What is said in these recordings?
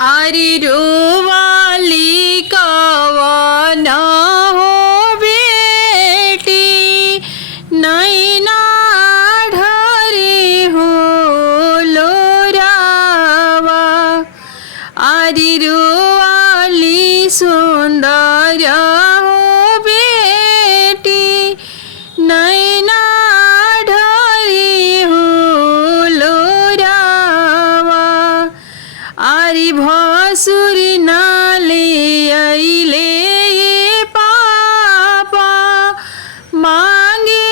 आरी रोवाली कवना हो बेटी नैना ढरे हो लोरावा। आरी रोवाली सुंदर हो बेटी नैना ढरे हो लोरावा। आरी भसुर नाले अइले पापा मांगे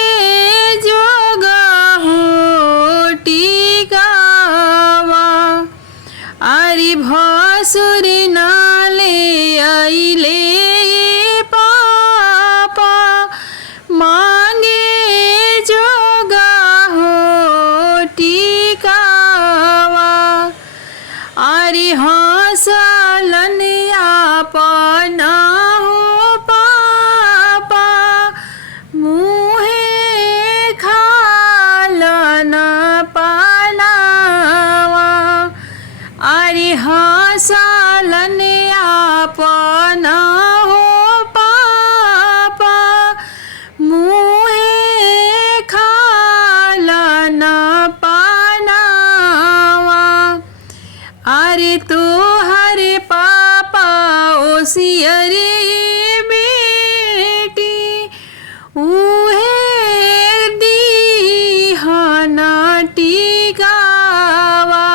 जोगा हो टिकावा। आरी भसुर नाले अइले पापा मांगे जोगा हो टिकावा। आरी हंसलन आपना हो पापा मुहे खालन पानावा। आरी हंसलन आपना हो पापा मुहे खालन पानावा। आरे तो हरे पापा ओसियरे बेटी उहे दीहना टिकावा।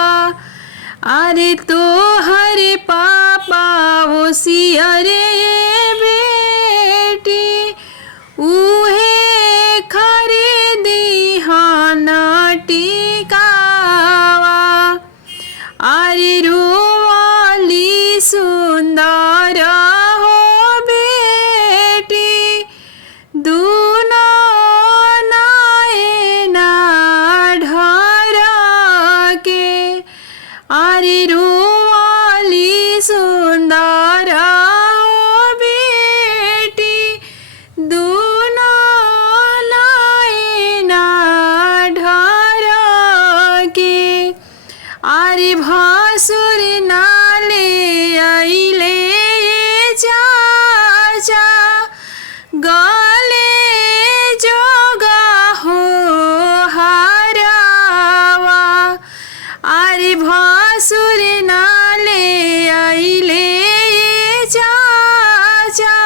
आरे तो हरे पापा ओसियरे बेटी उहे खरे दीहना टिकावा। आरी रोवाली सुंदर हो बेटी दूनो नैना ढर के। आरी रोवाली सुंदर हो बेटी दूनो नैना ढर के। आरी भसुर नाले अइले चाचा गले जोगा हो हारावा। आरी भसुर नाले अइले चाचा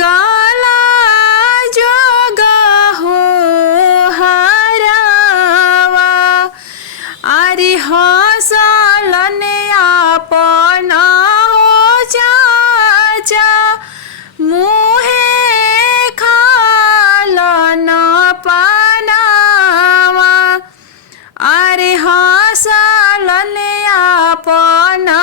गला जोगा हो हारावा। आरी हंसलन आपना हो चाचा मुहे खालन पानावा। आरे हंसलन आपना